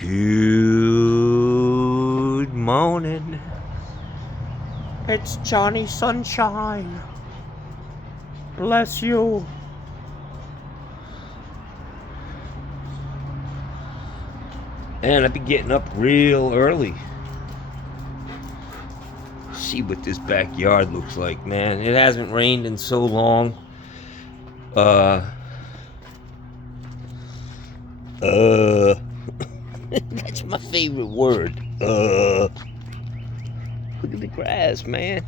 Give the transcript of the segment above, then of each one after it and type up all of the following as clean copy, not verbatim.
Good morning. It's Johnny Sunshine. Bless you. And I've been getting up real early. See what this backyard looks like, man. It hasn't rained in so long. That's my favorite word. Look at the grass, man.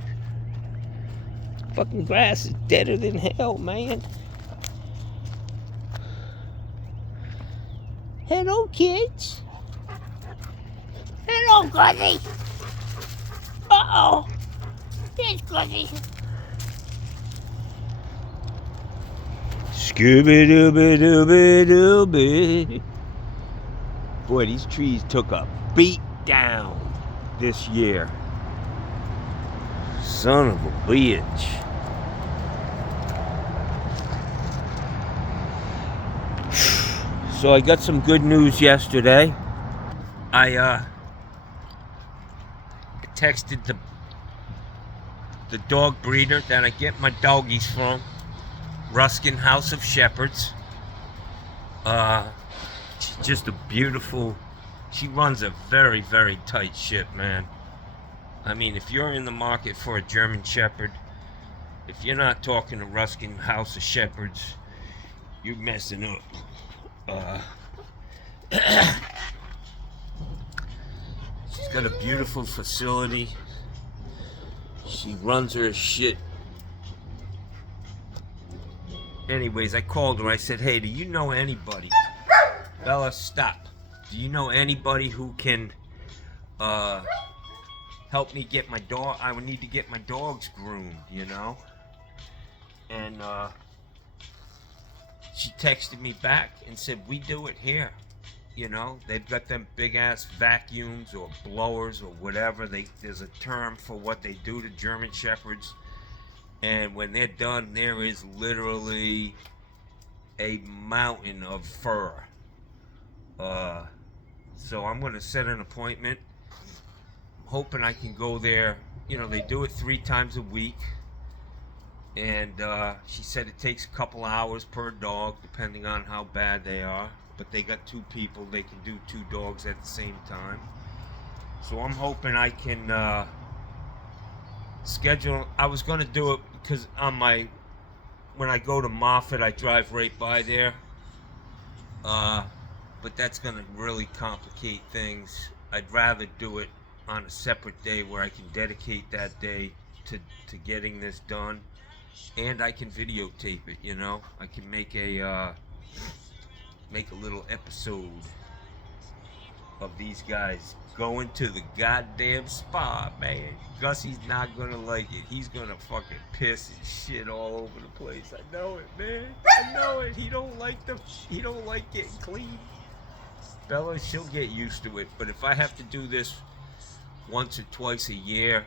Fucking grass is deader than hell, man. Hello, kids. Hello, Guzzy. Uh-oh. There's Guzzy. Scooby-Dooby-Dooby-Dooby. Boy, these trees took a beat down this year. Son of a bitch. So I got some good news yesterday. I texted the dog breeder that I get my doggies from, Ruskin House of Shepherds. She's just a beautiful, she runs a very, very tight ship, man. I mean, if you're in the market for a German Shepherd, if you're not talking to Ruskin House of Shepherds, you're messing up. She's got a beautiful facility. She runs her shit. Anyways, I called her. I said, hey, do you know anybody? Bella, stop. Do you know anybody who can help me get my dog? I would need to get my dogs groomed, you know? And she texted me back and said, we do it here. You know, they've got them big ass vacuums or blowers or whatever. There's a term for what they do to German Shepherds. And when they're done, there is literally a mountain of fur. So I'm going to set an appointment. I'm hoping I can go there. You know, they do it 3 times a week. And she said it takes a couple hours per dog, depending on how bad they are. But they got 2 people. They can do 2 dogs at the same time. So I'm hoping I can schedule. I was going to do it because when I go to Moffat, I drive right by there. But that's going to really complicate things. I'd rather do it on a separate day where I can dedicate that day to getting this done. And I can videotape it, you know. I can make a little episode of these guys going to the goddamn spa, man. Gussie's not gonna like it. He's gonna fucking piss and shit all over the place. I know it, man. I know it. He don't like getting clean. Bella, she'll get used to it. But if I have to do this once or twice a year,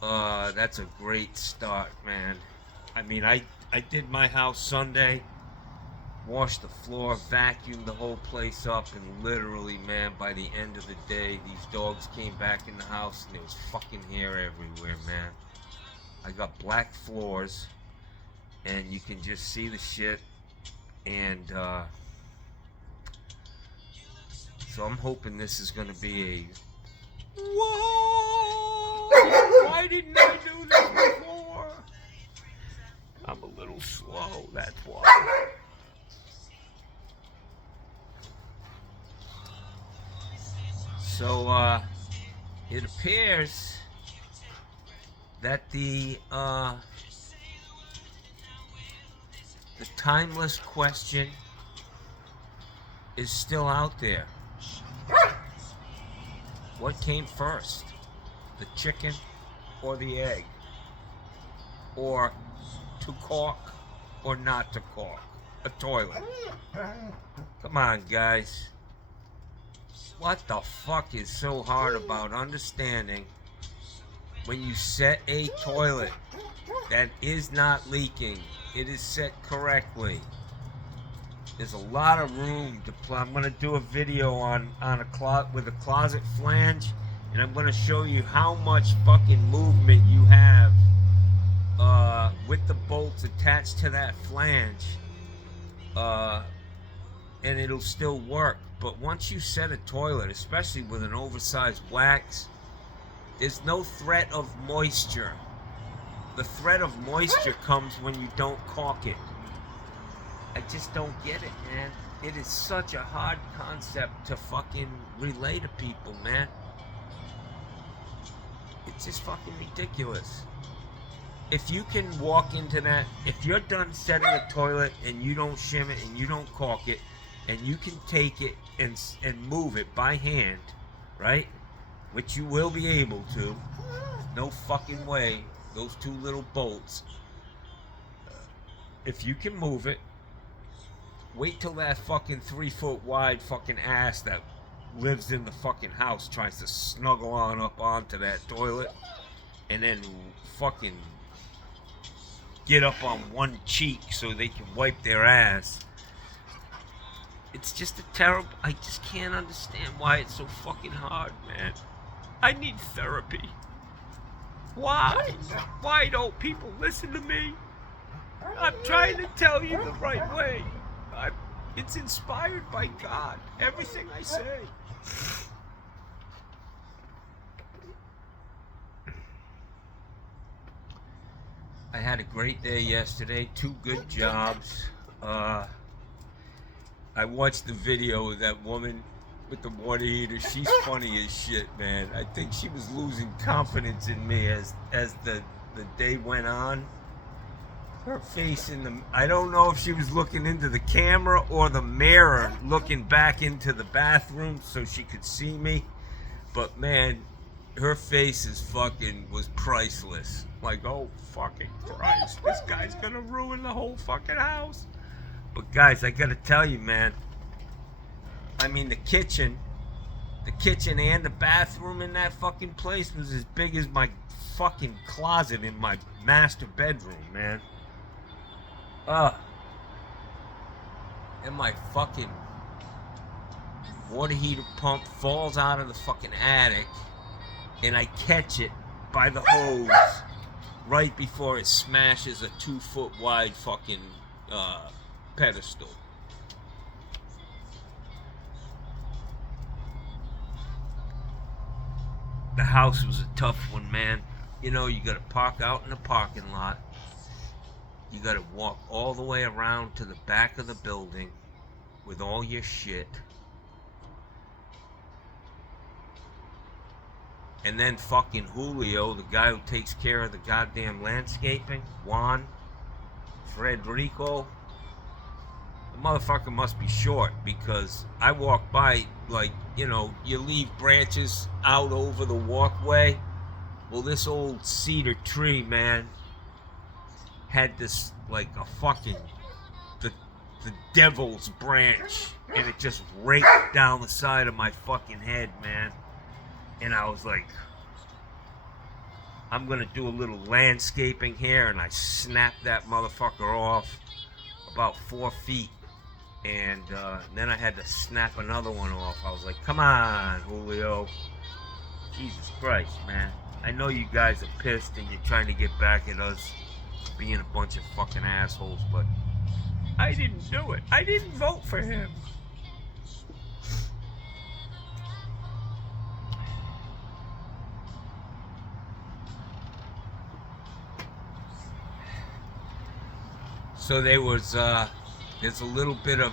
that's a great start, man. I mean, I did my house Sunday, washed the floor, vacuumed the whole place up, and literally, man, by the end of the day, these dogs came back in the house and there was fucking hair everywhere, man. I got black floors, and you can just see the shit, and so I'm hoping this is gonna be a whoa! Why didn't I do this before? I'm a little slow, that's why. So, it appears that the timeless question is still out there. What came first? The chicken or the egg? Or to caulk or not to caulk a toilet? Come on, guys. What the fuck is so hard about understanding when you set a toilet that is not leaking, it is set correctly, There's a lot of room to play. I'm gonna do a video on with a closet flange, and I'm gonna show you how much fucking movement you have with the bolts attached to that flange, and it'll still work. But once you set a toilet, especially with an oversized wax, there's no threat of moisture. The threat of moisture comes when you don't caulk it. I just don't get it, man. It is such a hard concept to fucking relay to people, man. It's just fucking ridiculous. If you can walk into that, if you're done setting a toilet and you don't shim it and you don't caulk it, and you can take it and move it by hand, right? Which you will be able to. No fucking way. Those two little bolts. If you can move it, wait till that fucking 3-foot wide fucking ass that lives in the fucking house tries to snuggle on up onto that toilet and then fucking get up on one cheek so they can wipe their ass. It's just a terrible... I just can't understand why it's so fucking hard, man. I need therapy. Why? Why don't people listen to me? I'm trying to tell you the right way. It's inspired by God. Everything I say. I had a great day yesterday. 2 good jobs. I watched the video of that woman with the water heater. She's funny as shit, man. I think she was losing confidence in me as the day went on. Her face in the... I don't know if she was looking into the camera or the mirror, looking back into the bathroom so she could see me. But man, her face was priceless. Like, oh fucking Christ, this guy's gonna ruin the whole fucking house. But guys, I gotta tell you, man. I mean, the kitchen and the bathroom in that fucking place was as big as my fucking closet in my master bedroom, man. And my fucking water heater pump falls out of the fucking attic, and I catch it by the hose right before it smashes a 2-foot wide fucking pedestal. The house was a tough one, man. You know, you gotta park out in the parking lot. You gotta walk all the way around to the back of the building with all your shit. And then fucking Julio, the guy who takes care of the goddamn landscaping, Juan Frederico, the motherfucker must be short, because I walk by, like, you know, you leave branches out over the walkway. Well, this old cedar tree, man, had this, like, a fucking, the devil's branch, and it just raked down the side of my fucking head, man. And I was like, I'm gonna do a little landscaping here, and I snapped that motherfucker off about 4 feet. And then I had to snap another one off. I was like, come on, Julio. Jesus Christ, man. I know you guys are pissed and you're trying to get back at us being a bunch of fucking assholes, but I didn't do it. I didn't vote for him. So there's a little bit of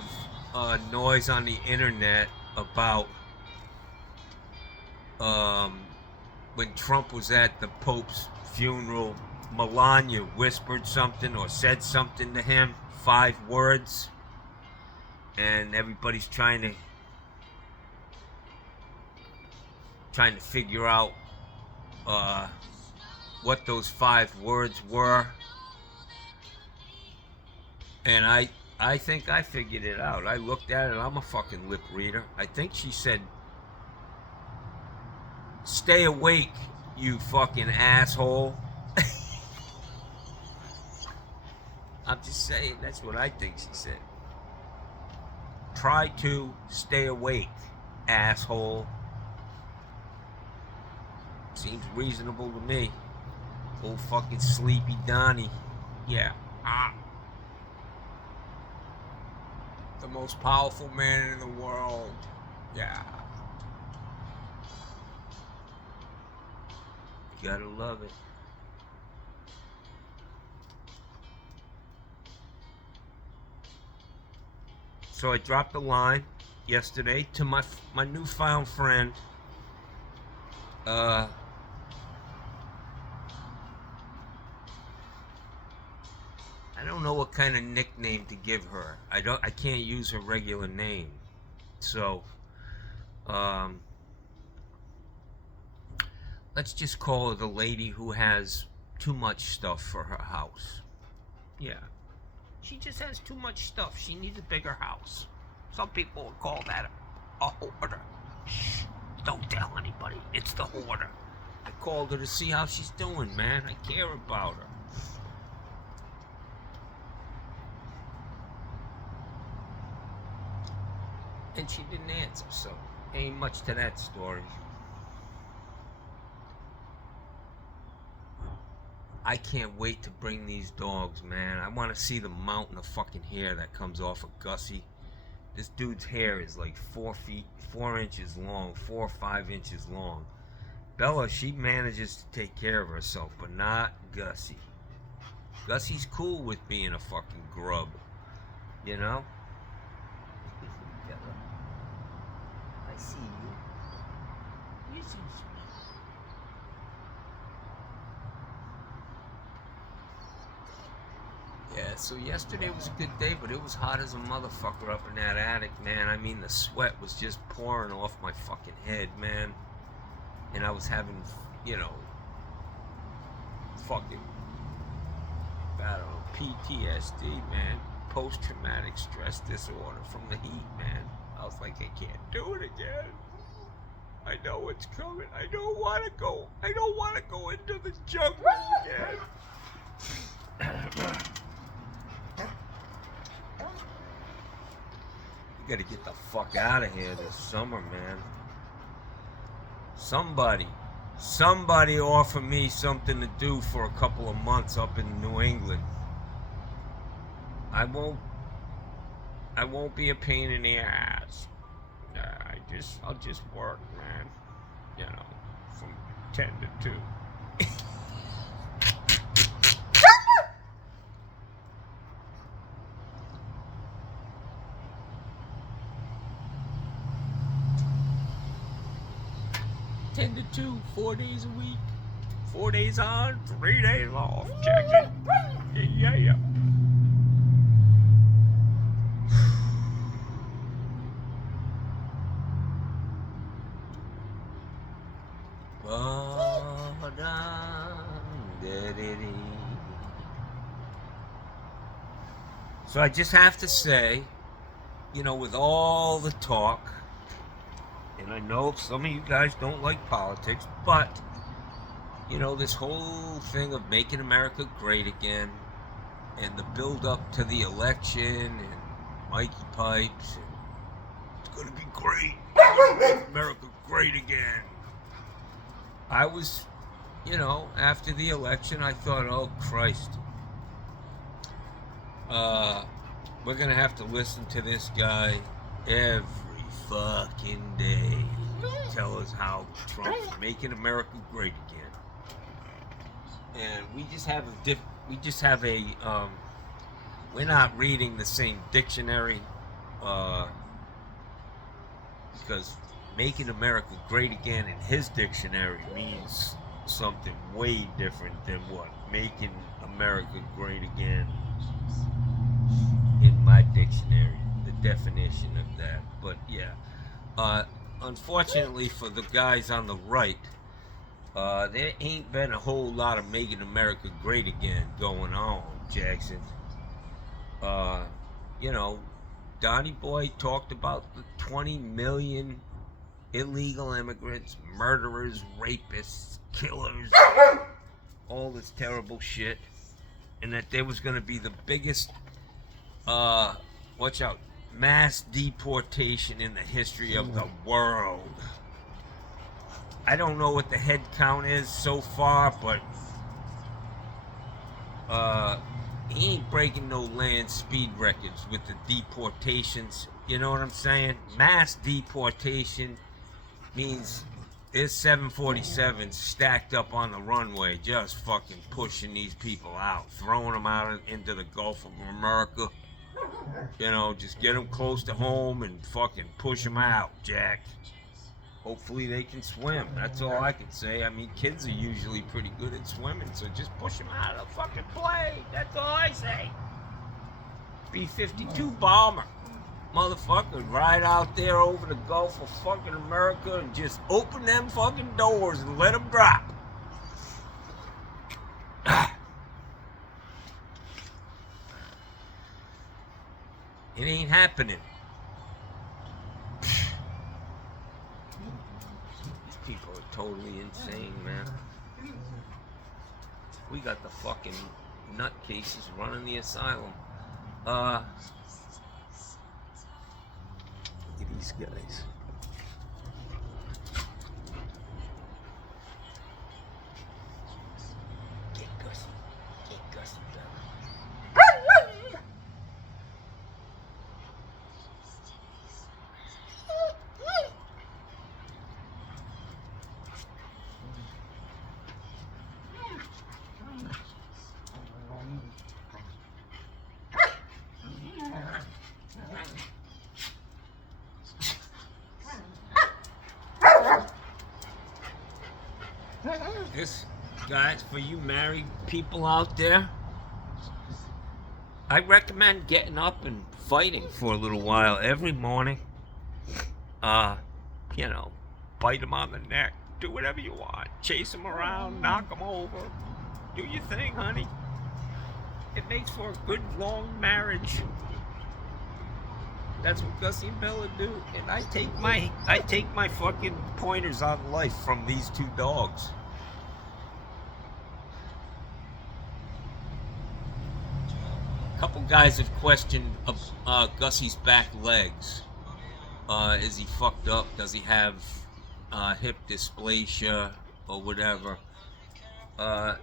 noise on the internet about when Trump was at the Pope's funeral, Melania whispered something or said something to him, 5 words, and everybody's trying to figure out what those 5 words were. And I think I figured it out. I looked at it. I'm a fucking lip reader. I think she said, "Stay awake, you fucking asshole." I'm just saying, that's what I think she said. try to stay awake, asshole. Seems reasonable to me. Old fucking sleepy Donnie. Yeah. The most powerful man in the world. Yeah. You gotta love it. So I dropped a line yesterday to my newfound friend. I don't know what kind of nickname to give her. I can't use her regular name. So let's just call her the lady who has too much stuff for her house. Yeah. She just has too much stuff. She needs a bigger house. Some people would call that a hoarder. Shh, don't tell anybody. It's the hoarder. I called her to see how she's doing, man. I care about her. And she didn't answer, so ain't much to that story. I can't wait to bring these dogs, man. I want to see the mountain of fucking hair that comes off of Gussie. This dude's hair is like 4 inches long, 4 or 5 inches long. Bella, she manages to take care of herself, but not Gussie. Gussie's cool with being a fucking grub, you know? Bella, I see you. You're so sweet. Yeah, so yesterday was a good day, but it was hot as a motherfucker up in that attic, man. I mean, the sweat was just pouring off my fucking head, man. And I was having, you know, fucking, I don't know, PTSD, man. Post-traumatic stress disorder from the heat, man. I was like, I can't do it again. I know it's coming. I don't want to go. I don't want to go into the jungle again. You gotta get the fuck out of here this summer, man. Somebody offer me something to do for a couple of months up in New England. I won't be a pain in the ass. I'll just work, man. You know, from 10 to 2. 10 to 2, 4 days a week. 4 days on, 3 days off. Check it. Yeah. So I just have to say, you know, with all the talk, and I know some of you guys don't like politics, but, you know, this whole thing of making America great again, and the build-up to the election, and Mikey Pipes, and it's gonna be great, make America great again. I was, you know, after the election, I thought, oh, Christ. We're gonna have to listen to this guy every fucking day tell us how Trump's making America great again. And we just have we're not reading the same dictionary, because making America great again in his dictionary means something way different than what making America great again in my dictionary, the definition of that. But yeah, unfortunately for the guys on the right, there ain't been a whole lot of making America great again going on, Jackson. You know, Donnie Boy talked about the 20 million illegal immigrants, murderers, rapists, killers, all this terrible shit, and that there was going to be the biggest, watch out, mass deportation in the history of the world. I don't know what the head count is so far, but he ain't breaking no land speed records with the deportations. You know what I'm saying? Mass deportation means there's 747s stacked up on the runway, just fucking pushing these people out, throwing them out into the Gulf of America. You know, just get them close to home and fucking push them out, Jack. Hopefully they can swim. That's all I can say. I mean, kids are usually pretty good at swimming, so just push them out of the fucking plane. That's all I say. B-52 bomber. Motherfucker, ride out there over the Gulf of fucking America and just open them fucking doors and let them drop. It ain't happening. These people are totally insane, man. We got the fucking nutcases running the asylum. Look at these guys. Get Gussie. Get Gussie, brother. This, guys, for you married people out there, I recommend getting up and fighting for a little while every morning. You know, bite them on the neck, do whatever you want, chase them around, knock them over, do your thing, honey. It makes for a good long marriage. That's what Gussie and Bella do, and I take my fucking pointers on life from these two dogs. A couple guys have questioned Gussie's back legs. Is he fucked up? Does he have hip dysplasia or whatever? I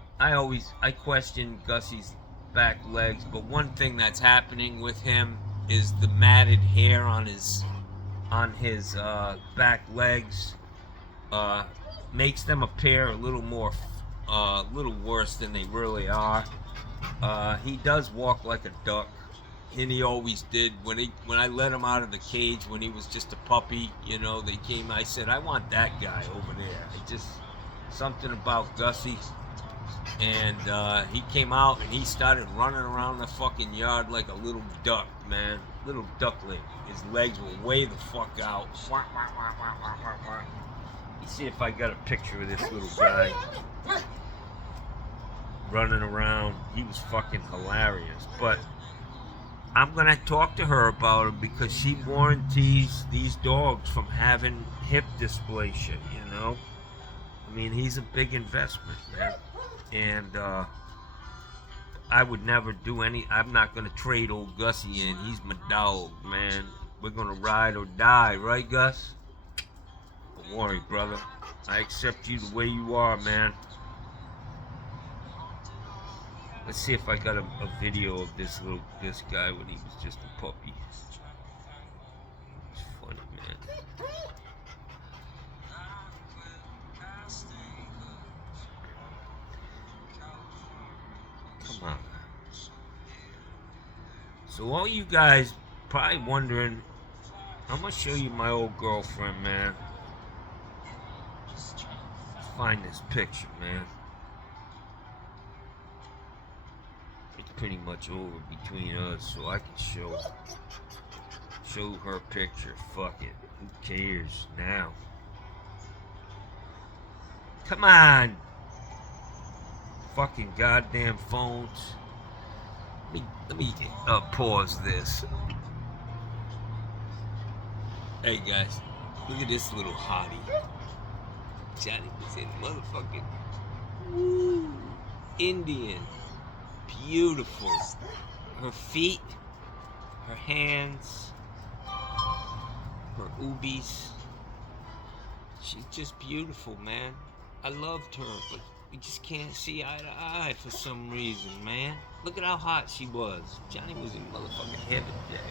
question Gussie's back legs, but one thing that's happening with him is the matted hair on his back legs makes them appear a little worse than they really are. He does walk like a duck, and he always did. When I let him out of the cage when he was just a puppy, you know, they came. I said, I want that guy over there. Something about Gussie. And he came out and he started running around the fucking yard like a little duck, man. Little duckling. His legs were way the fuck out. Let's see if I got a picture of this little guy running around. He was fucking hilarious. But I'm gonna talk to her about it because she warranties these dogs from having hip dysplasia, you know? I mean, he's a big investment, man. And I would never do I'm not gonna trade old Gussie in. He's my dog, man. We're gonna ride or die, right, Gus? Don't worry, brother. I accept you the way you are, man. Let's see if I got a video of this guy when he was just a puppy. It's funny, man. Come on. So all you guys probably wondering, I'm gonna show you my old girlfriend, man. Let's find this picture, man. It's pretty much over between us, so I can show her picture. Fuck it. Who cares now? Come on. Fucking goddamn phones. Let me pause this. Hey guys, look at this little hottie. Johnny was in motherfucking Indian. Beautiful. Her feet, her hands, her oobies. She's just beautiful, man. I loved her, but we just can't see eye to eye for some reason, man. Look at how hot she was. Johnny was in motherfucking heaven today.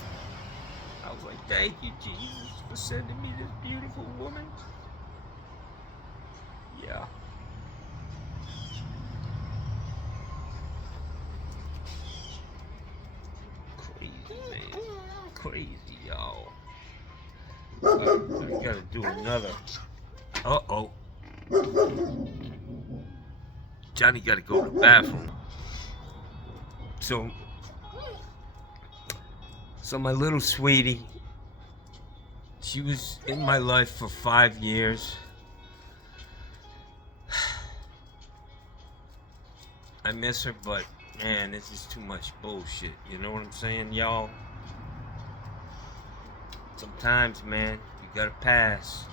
I was like, thank you, Jesus, for sending me this beautiful woman. Yeah. Crazy, man. Crazy, y'all. I gotta do another. Uh-oh. Johnny gotta go to the bathroom. So my little sweetie, she was in my life for 5 years. I miss her, but man, this is too much bullshit. You know what I'm saying, y'all? Sometimes, man, you gotta pass.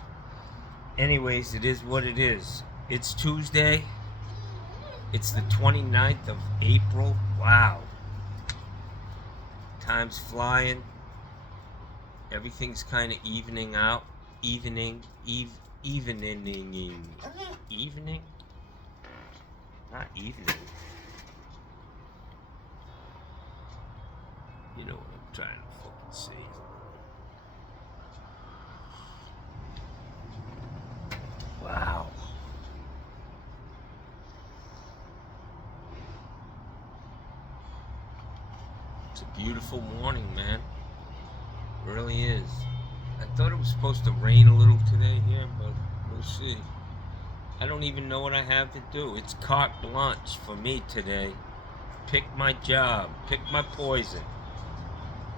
Anyways, it is what it is. It's Tuesday. It's the 29th of April. Wow. Time's flying. Everything's kind of evening out. Evening? Not evening. You know what I'm trying to fucking say. Wow. It's a beautiful morning, man. It really is. I thought it was supposed to rain a little today here, but we'll see. I don't even know what I have to do. It's carte blanche for me today. Pick my job. Pick my poison.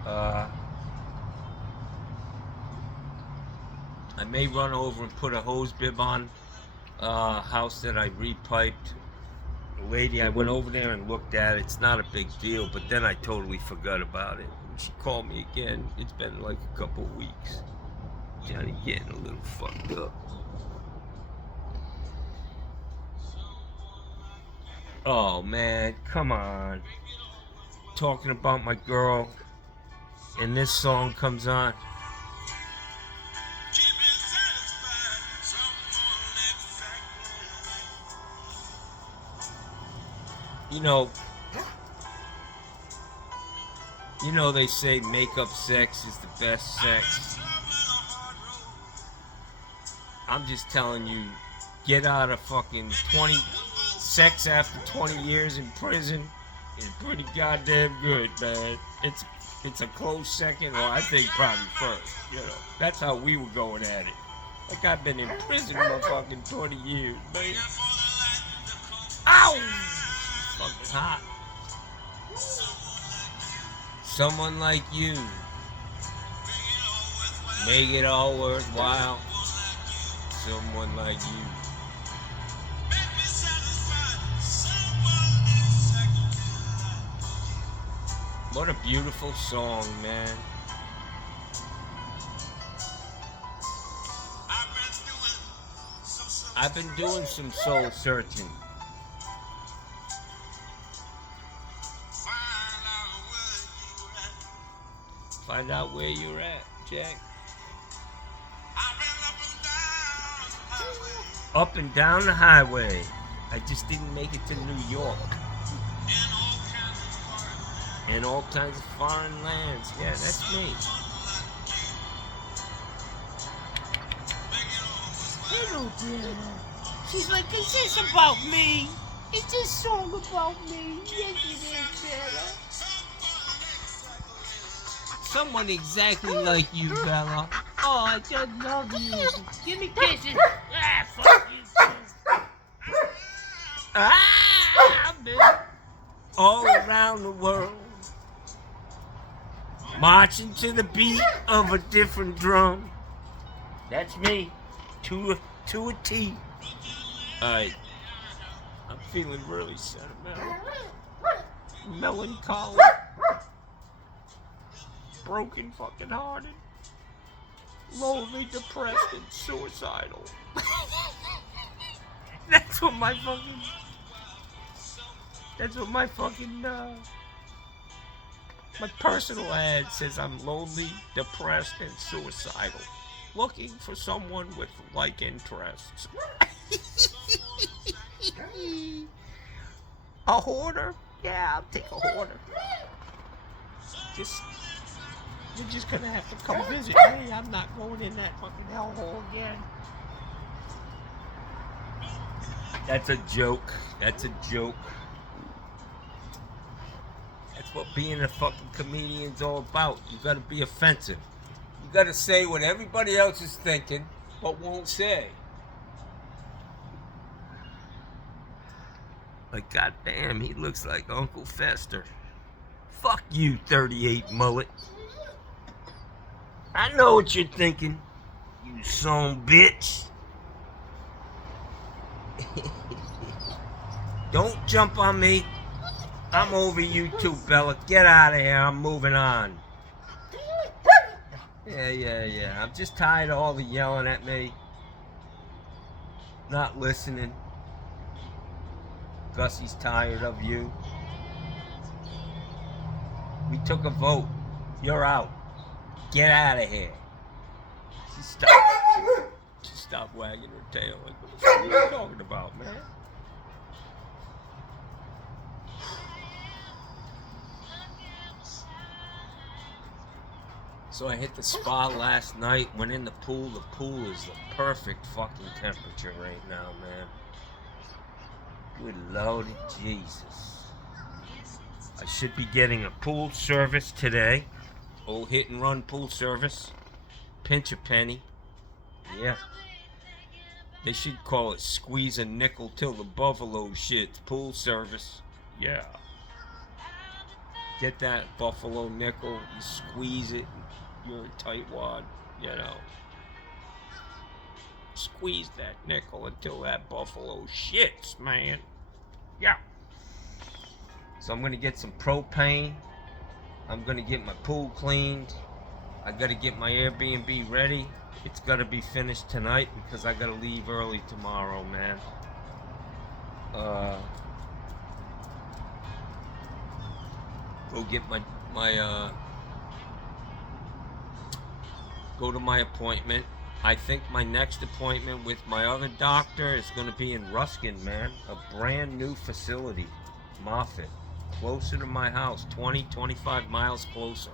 I may run over and put a hose bib on house that I repiped. The lady, I went over there and looked at it. It's not a big deal, but then I totally forgot about it. She called me again. It's been like a couple weeks. Johnny getting a little fucked up. Oh man, come on. Talking about my girl, and this song comes on. You know they say makeup sex is the best sex. I'm just telling you, get out of fucking sex after 20 years in prison is pretty goddamn good, man. It's a close second, or I think probably first. You know, that's how we were going at it. Like I've been in prison for fucking 20 years, man. Ow! It's fucking hot. Someone like you make it all worthwhile. Someone like you. What a beautiful song, man. I've been doing some soul searching. Find out where you're at, Jack. Up and down the highway. I just didn't make it to New York. In all kinds of foreign lands. Yeah, that's me. Hello, Grandma. She's like, is this about me? Is this song about me? Yes, it is, Bella. Someone exactly like you, Bella. Oh, I just love you. Give me kisses. Ah, fuck you. Ah, man. All around the world. Marching to the beat of a different drum. That's me. To a T. Alright. I'm feeling really sentimental. Melancholy. Broken fucking hearted. Lonely, depressed, and suicidal. That's what my fucking my personal ad says. I'm lonely, depressed, and suicidal. looking for someone with like interests. A hoarder? Yeah, I'll take a hoarder. You're just gonna have to come visit me. I'm not going in that fucking hellhole again. That's a joke. That's a joke. That's what being a fucking comedian's all about. You gotta be offensive. You gotta say what everybody else is thinking, but won't say. Like, goddamn, he looks like Uncle Fester. Fuck you, 38 mullet. I know what you're thinking, you son bitch. Don't jump on me. I'm over you too, Bella. Get out of here. I'm moving on. Yeah. I'm just tired of all the yelling at me. Not listening. Gussie's tired of you. We took a vote. You're out. Get out of here. She stopped wagging her tail. Like, what the fuck are you talking about, man? So I hit the spa last night, went in the pool. The pool is the perfect fucking temperature right now, man. Good Lord Jesus. I should be getting a pool service today. Old hit and run pool service. Pinch a penny. Yeah. They should call it squeeze a nickel till the buffalo shits. Pool service. Yeah. Get that buffalo nickel, you squeeze it, you're a tightwad, you know. Squeeze that nickel until that buffalo shits, man. Yeah. So I'm gonna get some propane. I'm gonna get my pool cleaned. I gotta get my Airbnb ready. It's gotta be finished tonight because I gotta leave early tomorrow, man. Go get go to my appointment. I think my next appointment with my other doctor is going to be in Ruskin, man. A brand new facility. Moffat. Closer to my house. 25 miles closer.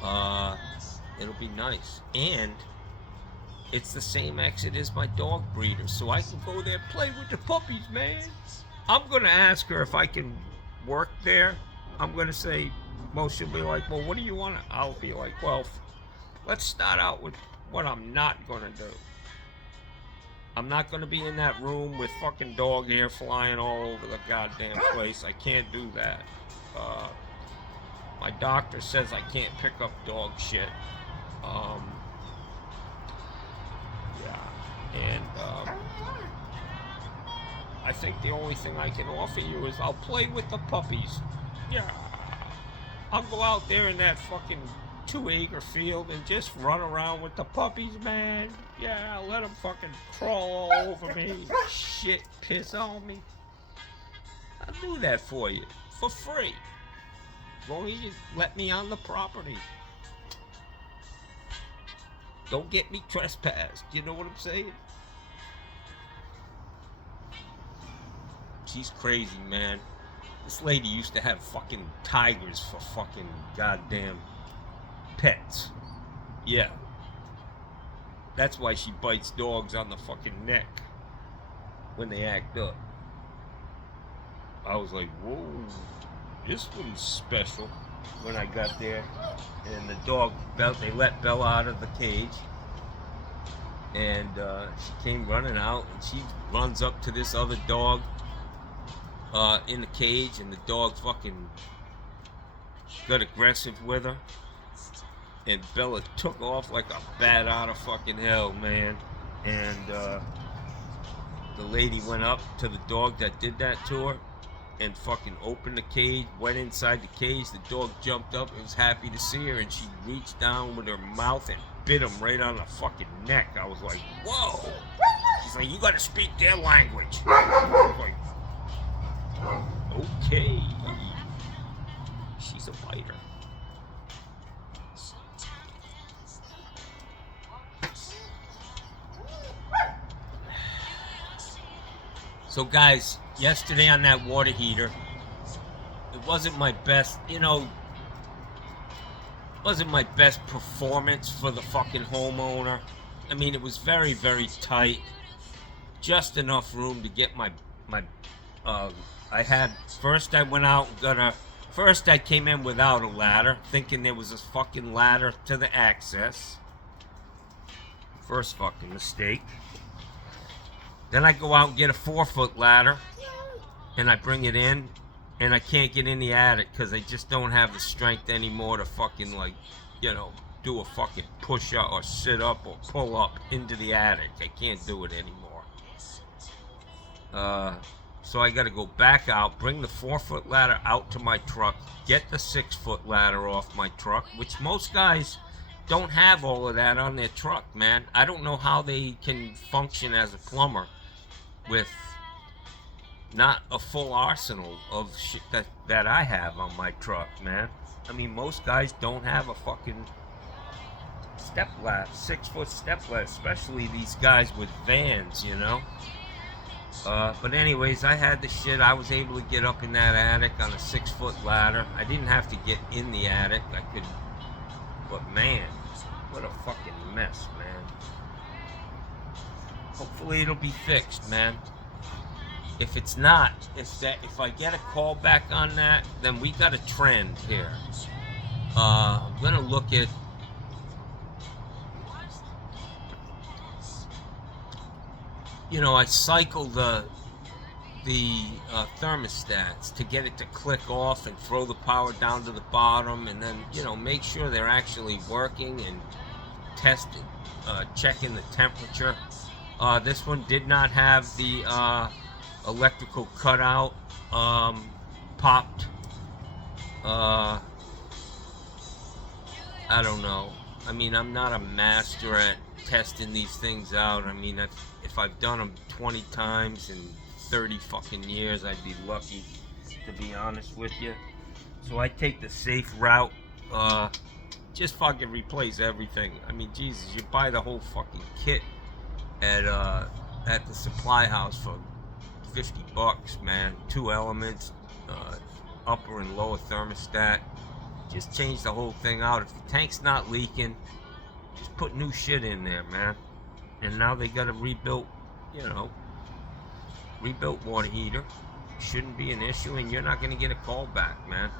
It'll be nice. And it's the same exit as my dog breeder. So I can go there and play with the puppies, man. I'm going to ask her if I can work there. I'm going to say, well, she'll be like, well, what do you want? I'll be like, well, let's start out with what I'm not going to do. I'm not going to be in that room with fucking dog hair flying all over the goddamn place. I can't do that. My doctor says I can't pick up dog shit. I think the only thing I can offer you is I'll play with the puppies. Yeah. I'll go out there in that fucking 2-acre field and just run around with the puppies, man. Yeah, let them fucking crawl all over me. Shit, piss on me. I'll do that for you. For free. As long as you let me on the property. Don't get me trespassed. You know what I'm saying? She's crazy, man. This lady used to have fucking tigers for fucking goddamn pets. Yeah. That's why she bites dogs on the fucking neck when they act up. I was like, whoa, this one's special when I got there. And the dog, they let Bella out of the cage. And she came running out and she runs up to this other dog in the cage, and the dog fucking got aggressive with her. And Bella took off like a bat out of fucking hell, man. And the lady went up to the dog that did that to her and fucking opened the cage, went inside the cage. The dog jumped up and was happy to see her, and she reached down with her mouth and bit him right on the fucking neck. I was like, whoa. She's like, you gotta speak their language. I was like, okay. She's a biter. So guys, yesterday on that water heater, it wasn't my best, wasn't my best performance for the fucking homeowner. I mean, it was very, very tight. Just enough room to get my first I went out and first I came in without a ladder, thinking there was a fucking ladder to the access. First fucking mistake. Then I go out and get a 4-foot ladder, and I bring it in, and I can't get in the attic because I just don't have the strength anymore to fucking, do a fucking push up or sit up or pull up into the attic. I can't do it anymore. So I gotta go back out, bring the 4-foot ladder out to my truck, get the 6-foot ladder off my truck, which most guys don't have all of that on their truck, man. I don't know how they can function as a plumber with not a full arsenal of shit that I have on my truck, man. I mean, most guys don't have a fucking step ladder, 6-foot step ladder, especially these guys with vans, But anyways, I had the shit. I was able to get up in that attic on a 6-foot ladder. I didn't have to get in the attic. I could, but man, what a fucking mess, man. Hopefully it'll be fixed, man. If it's not, if I get a call back on that, then we got a trend here. I'm gonna look at. I cycle the thermostats to get it to click off and throw the power down to the bottom, and then make sure they're actually working and testing, checking the temperature. This one did not have the electrical cutout popped. I don't know. I mean, I'm not a master at testing these things out. I mean, if I've done them 20 times in 30 fucking years, I'd be lucky, to be honest with you. So I take the safe route. Just fucking replace everything. I mean, Jesus, you buy the whole fucking kit at the supply house for $50, man. 2 elements, upper and lower thermostat. Just change the whole thing out. If the tank's not leaking, just put new shit in there, man. And now they got a rebuilt water heater. Shouldn't be an issue, and you're not gonna get a call back, man.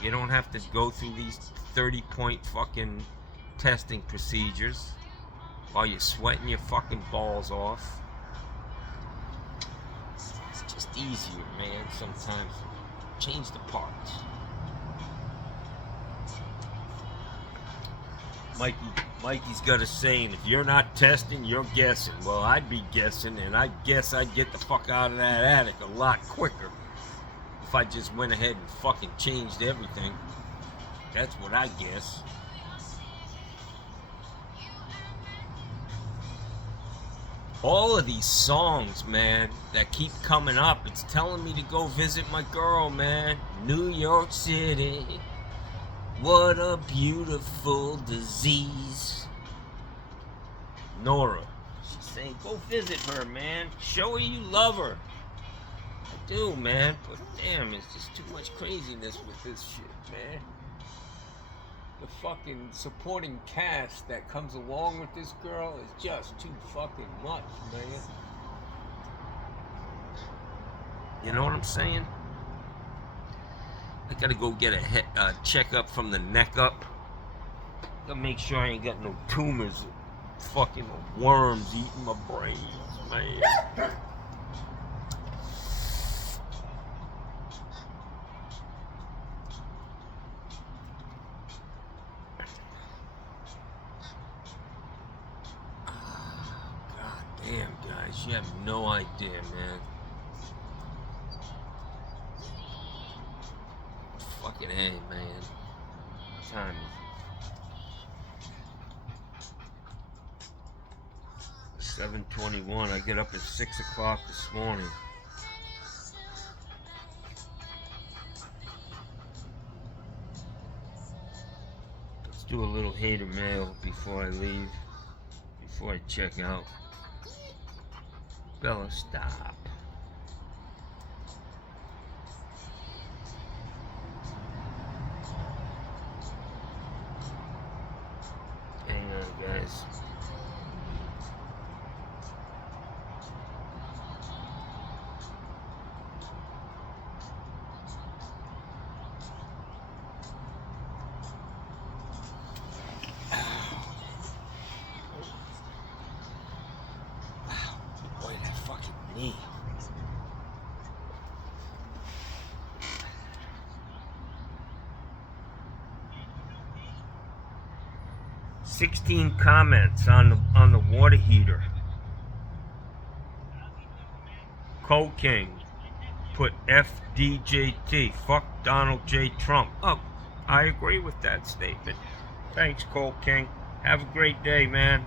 You don't have to go through these 30-point fucking testing procedures while you're sweating your fucking balls off. It's just easier, man, sometimes. Change the parts. Mikey's got a saying, if you're not testing, you're guessing. Well, I'd be guessing, and I guess I'd get the fuck out of that attic a lot quicker if I just went ahead and fucking changed everything. That's what I guess. All of these songs, man, that keep coming up, it's telling me to go visit my girl, man. New York City. What a beautiful disease. Nora, she's saying, go visit her, man. Show her you love her. I do, man, but damn, it's just too much craziness with this shit, man. The fucking supporting cast that comes along with this girl is just too fucking much, man. You know what I'm saying? I gotta go get a checkup from the neck up. Gotta make sure I ain't got no tumors, fucking worms eating my brains, man. God damn, guys, you have no idea, man. Fucking A, man. What time is it? 7:21. I get up at 6 o'clock this morning. Let's do a little hater mail before I leave. Before I check out. Bella, stop. me. 16 comments on the water heater. Cold King put FDJT, fuck Donald J. Trump. Oh, I agree with that statement. Thanks, Cold King. Have a great day, man.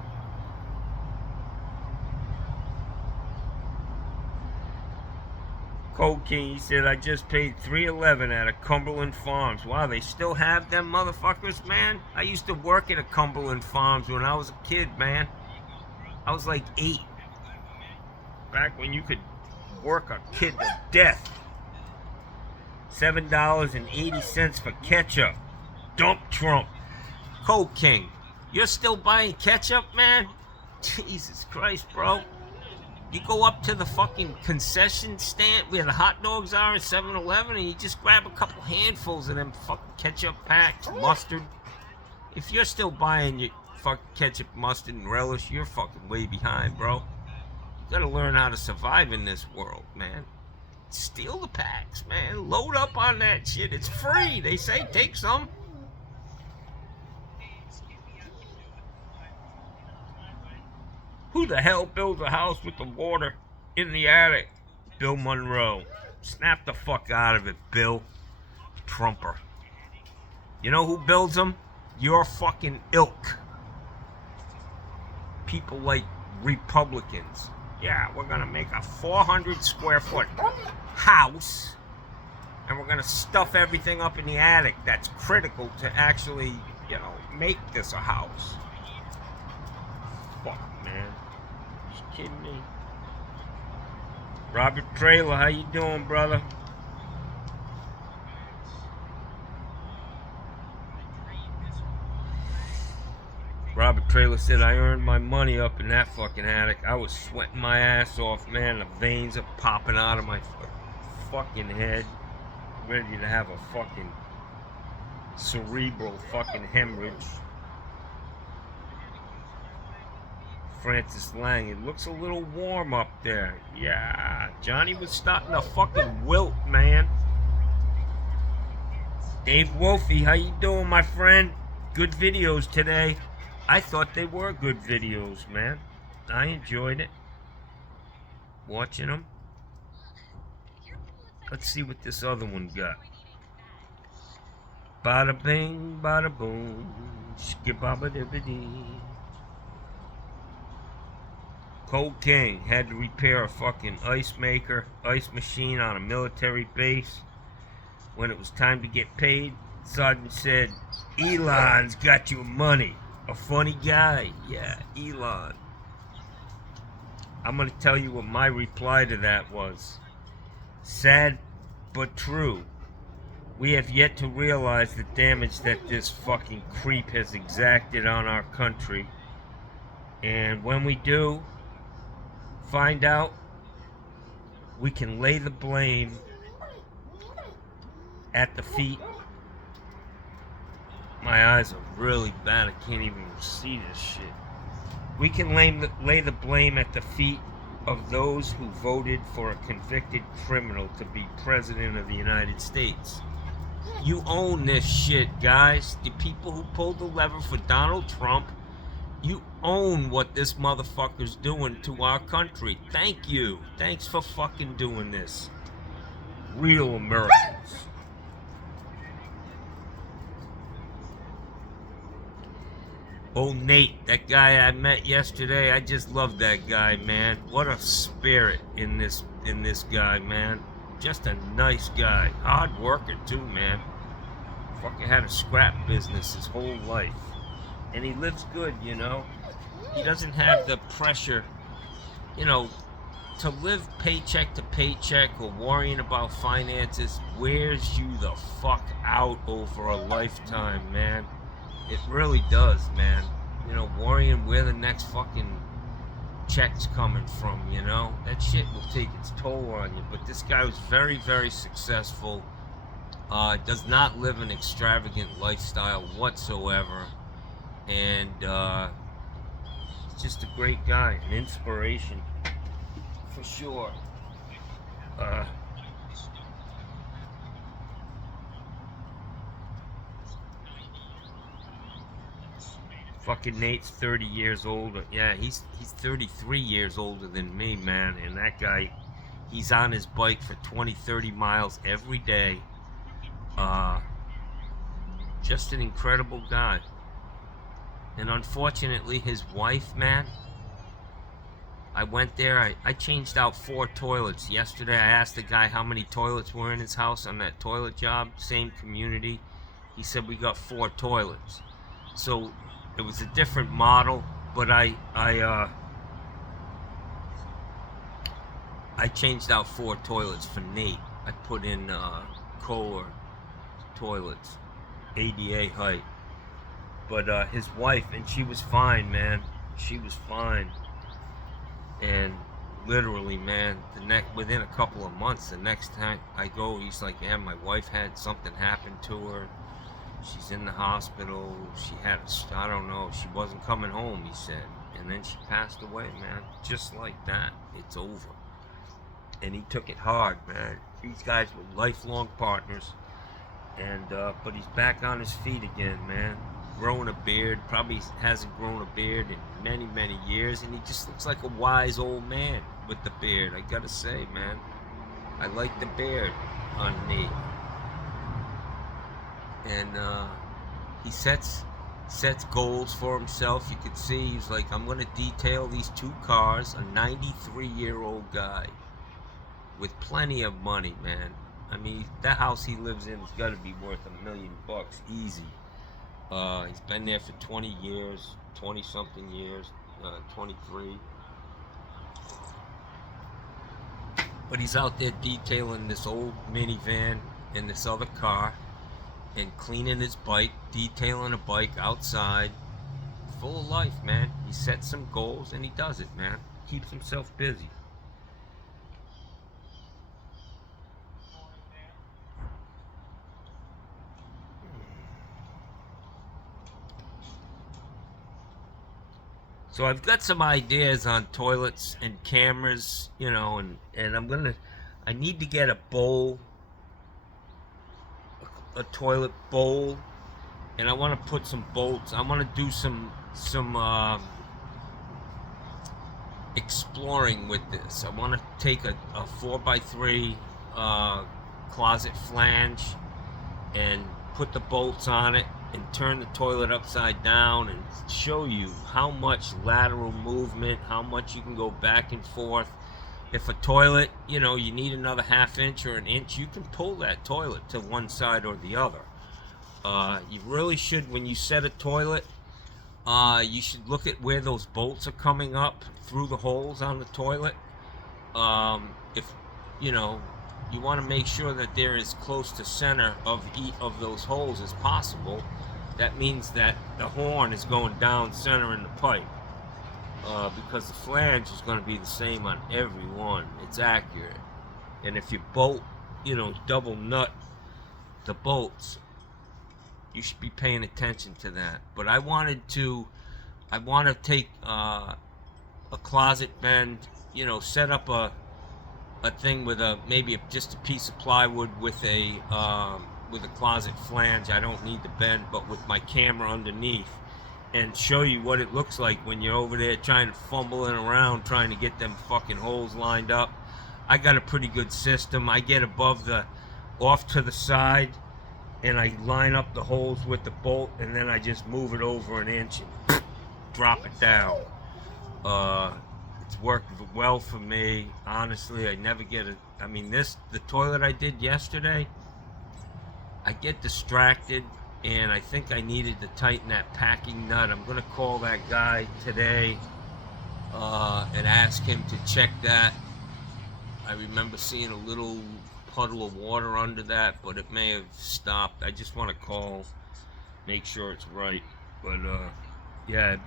Cold King, he said, I just paid $3.11 at a Cumberland Farms. Wow, they still have them motherfuckers, man? I used to work at a Cumberland Farms when I was a kid, man. I was like 8. Back when you could work a kid to death. $7.80 for ketchup. Dump Trump. Cold King, you're still buying ketchup, man? Jesus Christ, bro. You go up to the fucking concession stand where the hot dogs are at 7-Eleven and you just grab a couple handfuls of them fucking ketchup packs, mustard. If you're still buying your fucking ketchup, mustard, and relish, you're fucking way behind, bro. You gotta learn how to survive in this world, man. Steal the packs, man. Load up on that shit. It's free. They say take some. Who the hell builds a house with the water in the attic? Bill Monroe. Snap the fuck out of it, Bill. Trumper. You know who builds them? Your fucking ilk. People like Republicans. Yeah, we're gonna make a 400 square foot house and we're gonna stuff everything up in the attic that's critical to actually, you know, make this a house. Fuck, man. You kidding me? Robert Trailer, how you doing, brother? Robert Trailer said, I earned my money up in that fucking attic. I was sweating my ass off, man. The veins are popping out of my fucking head. Ready to have a fucking cerebral fucking hemorrhage. Francis Lang, it looks a little warm up there. Yeah, Johnny was starting to fucking wilt, man. Dave Wolfie, how you doing, my friend? Good videos today. I thought they were good videos, man. I enjoyed it. Watching them. Let's see what this other one got. Bada bing, bada boom. Skibabba-dibba-dee. Cold King had to repair a fucking ice machine on a military base. When it was time to get paid, Sergeant said, Elon's got your money. A funny guy. Yeah, Elon. I'm going to tell you what my reply to that was. Sad but true. We have yet to realize the damage that this fucking creep has exacted on our country. And when we do find out, we can lay the blame at the feet. My eyes are really bad. I can't even see this shit. We can lay the blame at the feet of those who voted for a convicted criminal to be president of the United States. You own this shit, guys. The people who pulled the lever for Donald Trump, you own what this motherfucker's doing to our country. Thank you. Thanks for fucking doing this. Real Americans. Old Nate, that guy I met yesterday, I just love that guy, man. What a spirit in this guy, man. Just a nice guy. Hard worker too, man. Fucking had a scrap business his whole life. And he lives good, you know. He doesn't have the pressure, you know, to live paycheck to paycheck or worrying about finances wears you the fuck out over a lifetime, man. It really does, man. You know, worrying where the next fucking check's coming from, you know? That shit will take its toll on you. But this guy was very, very successful. Does not live an extravagant lifestyle whatsoever. And he's just a great guy, an inspiration for sure. Fucking Nate's 30 years older. Yeah, he's 33 years older than me, man. And that guy, he's on his bike for 20, 30 miles every day. Just an incredible guy. And unfortunately, his wife, man, I went there, I changed out 4 toilets. Yesterday, I asked the guy how many toilets were in his house on that toilet job, same community. He said we got 4 toilets. So it was a different model, but I changed out 4 toilets for Nate. I put in Kohler toilets, ADA height. But his wife, and she was fine, man. She was fine. And literally, man, within a couple of months, the next time I go, he's like, yeah, my wife had something happen to her. She's in the hospital. She had I don't know, she wasn't coming home, he said. And then she passed away, man. Just like that. It's over. And he took it hard, man. These guys were lifelong partners. And, but he's back on his feet again, man. Growing a beard. Probably hasn't grown a beard in many, many years. And he just looks like a wise old man with the beard, I gotta say, man. I like the beard on Nate. And he sets goals for himself. You can see he's like, I'm going to detail these 2 cars. A 93-year-old guy with plenty of money, man. I mean, that house he lives in has got to be worth $1 million easy. He's been there for 20 years, 20-something years, 23. But he's out there detailing this old minivan and this other car, and cleaning his bike, detailing a bike outside. Full of life, man. He sets some goals and he does it, man. Keeps himself busy. So I've got some ideas on toilets and cameras, you know, and I need to get a bowl, a toilet bowl, and I want to put some bolts. I want to do some exploring with this. I want to take a 4x3 closet flange and put the bolts on it and turn the toilet upside down and show you how much lateral movement, how much you can go back and forth. If a toilet, you know, you need another 1/2 inch or 1 inch, you can pull that toilet to one side or the other. You really should, when you set a toilet, you should look at where those bolts are coming up through the holes on the toilet. If, you know, you want to make sure that they're as close to center of each of those holes as possible. That means that the horn is going down center in the pipe, because the flange is going to be the same on every one. It's accurate. And if you bolt, you know, double nut the bolts, you should be paying attention to that. But I want to take a closet bend, you know, set up a thing with maybe just a piece of plywood with a closet flange. I don't need the bend, but with my camera underneath, and show you what it looks like when you're over there trying to fumbling around trying to get them fucking holes lined up. I got a pretty good system. I get off to the side, and I line up the holes with the bolt, and then I just move it over 1 inch and drop it down. It's worked well for me. Honestly, I never get it. I mean, the toilet I did yesterday, I get distracted, and I think I needed to tighten that packing nut. I'm gonna call that guy today and ask him to check that. I remember seeing a little puddle of water under that, but it may have stopped. I just want to call, make sure it's right. But yeah,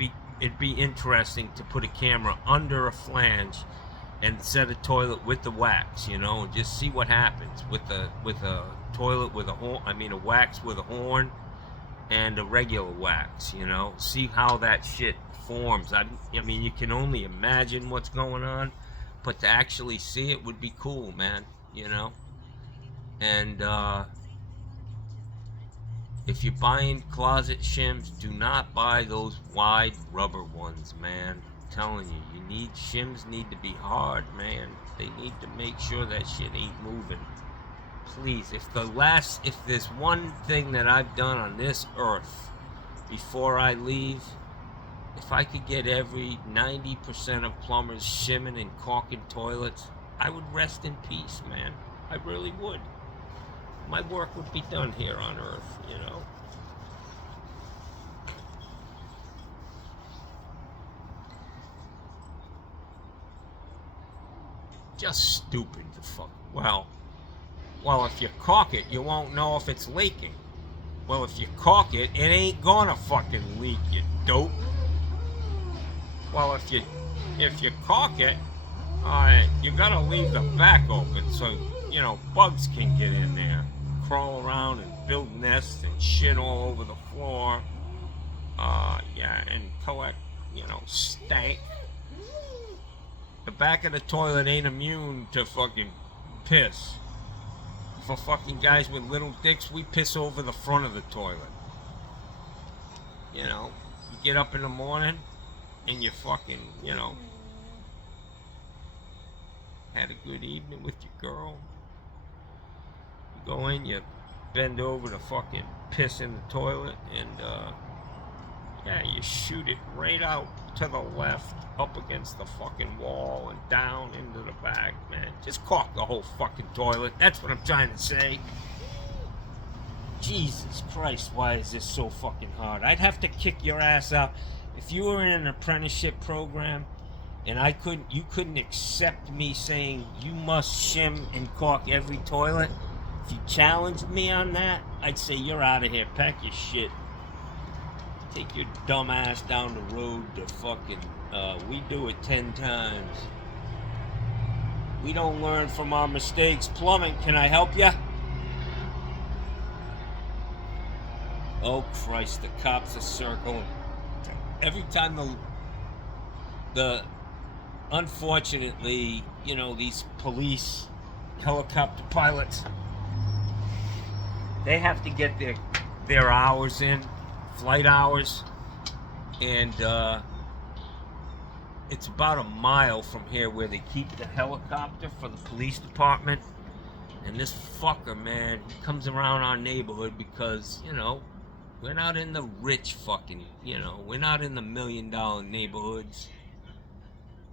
it'd be interesting to put a camera under a flange and set a toilet with the wax, you know, and just see what happens with a toilet with a horn. I mean, a wax with a horn and a regular wax, you know. See how that shit forms. I mean, you can only imagine what's going on, but to actually see it would be cool, man, you know? And, if you're buying closet shims, do not buy those wide rubber ones, man. I'm telling you, shims need to be hard, man. They need to make sure that shit ain't moving. Please, if there's one thing that I've done on this earth before I leave, if I could get every 90% of plumbers shimming and caulking toilets, I would rest in peace, man. I really would. My work would be done here on earth, you know. Just stupid, the fuck. Well, if you caulk it, you won't know if it's leaking. Well, if you caulk it, it ain't gonna fucking leak, you dope. Well, if you caulk it, you gotta leave the back open so, you know, bugs can get in there, crawl around and build nests and shit all over the floor. Yeah, and collect, you know, stank. The back of the toilet ain't immune to fucking piss. For fucking guys with little dicks, we piss over the front of the toilet. You know, you get up in the morning and you fucking, you know, had a good evening with your girl. You go in, you bend over to fucking piss in the toilet, and yeah, you shoot it right out to the left, up against the fucking wall and down into the back, man. Just caulk the whole fucking toilet. That's what I'm trying to say. Jesus Christ, why is this so fucking hard? I'd have to kick your ass out. If you were in an apprenticeship program and you couldn't accept me saying you must shim and caulk every toilet, if you challenged me on that, I'd say you're out of here. Pack your shit. Take your dumb ass down the road to fucking, we do it 10 times. We don't learn from our mistakes. Plumbing, can I help ya? Oh Christ, the cops are circling. Every time unfortunately, you know, these police helicopter pilots, they have to get their hours in, flight hours, and it's about a mile from here where they keep the helicopter for the police department. And this fucker, man, he comes around our neighborhood because, you know, we're not in the rich fucking, you know, we're not in the $1 million neighborhoods.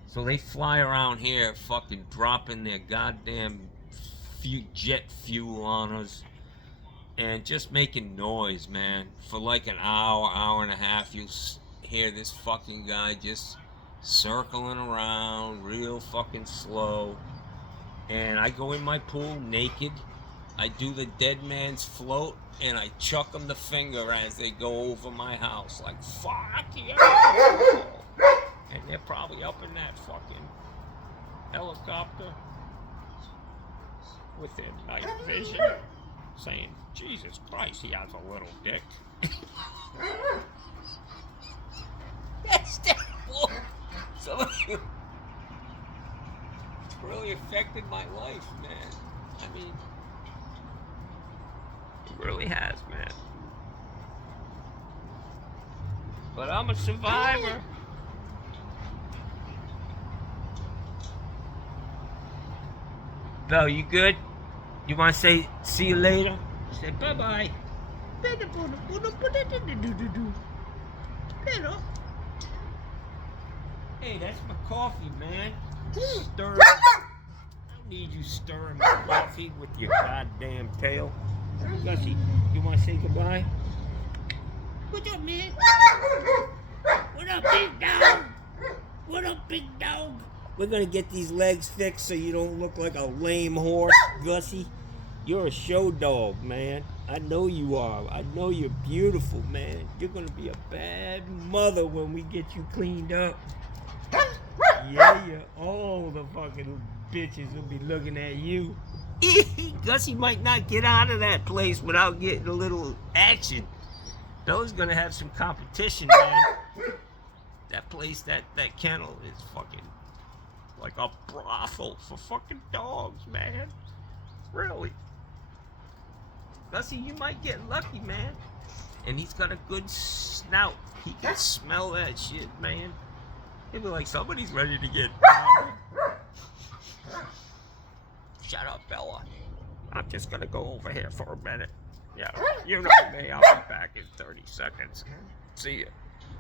So they fly around here fucking dropping their goddamn jet fuel on us and just making noise, man. For like an hour and a half, you'll hear this fucking guy just circling around real fucking slow. And I go in my pool naked. I do the dead man's float, and I chuck them the finger as they go over my house. Like, fuck you! And they're probably up in that fucking helicopter with their night vision, saying, Jesus Christ, he has a little dick. That's terrible. Some of you, it's really affected my life, man. I mean, it really has, man. But I'm a survivor. Belle, you good? You want to say see you later? Say bye-bye. Hey, that's my coffee, man. Stir. I don't need you stirring my coffee with your goddamn tail. Gussie, you want to say goodbye? What's up, man? What up, big dog? What up, big dog? We're gonna get these legs fixed so you don't look like a lame horse, Gussie. You're a show dog, man. I know you are. I know you're beautiful, man. You're gonna be a bad mother when we get you cleaned up. Yeah. All the fucking bitches will be looking at you. Gussie might not get out of that place without getting a little action. Bella's gonna have some competition, man. That place, that kennel is fucking like a brothel for fucking dogs, man. Really. Gussie, you might get lucky, man. And he's got a good snout. He can smell that shit, man. He'll be like, somebody's ready to get down. Shut up, Bella. I'm just gonna go over here for a minute. Yeah, you know me. I'll be back in 30 seconds. See ya.